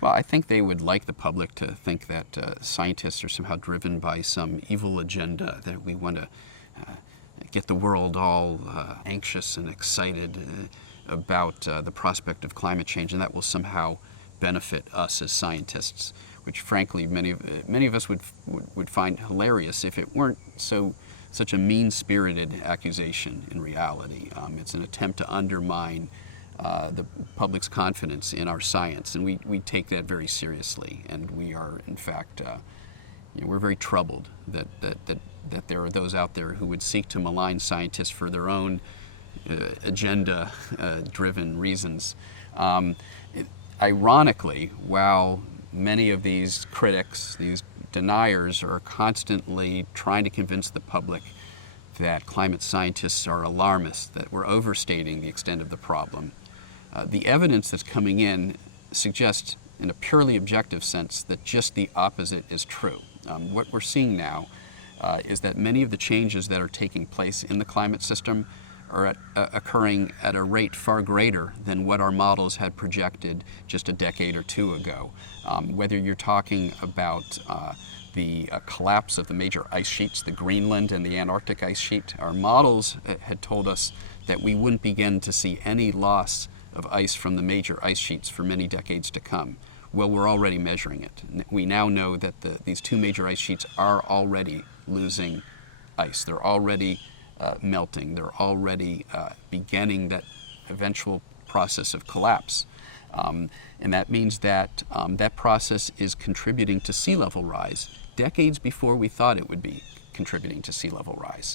Well, I think they would like the public to think that scientists are somehow driven by some evil agenda, that we want to get the world all anxious and excited about the prospect of climate change, and that will somehow benefit us as scientists, which frankly many of us would find hilarious if it weren't such a mean-spirited accusation in reality. It's an attempt to undermine the public's confidence in our science, and we take that very seriously. And we are, in fact, we're very troubled that there are those out there who would seek to malign scientists for their own agenda-driven reasons. Ironically, while many of these critics, these deniers, are constantly trying to convince the public that climate scientists are alarmists, that we're overstating the extent of the problem, the evidence that's coming in suggests, in a purely objective sense, that just the opposite is true. What we're seeing now is that many of the changes that are taking place in the climate system are occurring at a rate far greater than what our models had projected just a decade or two ago. Whether you're talking about the collapse of the major ice sheets, the Greenland and the Antarctic ice sheet, our models had told us that we wouldn't begin to see any loss of ice from the major ice sheets for many decades to come. Well, we're already measuring it. We now know that these two major ice sheets are already losing ice. They're already melting. They're already beginning that eventual process of collapse. And that means that that process is contributing to sea level rise decades before we thought it would be contributing to sea level rise.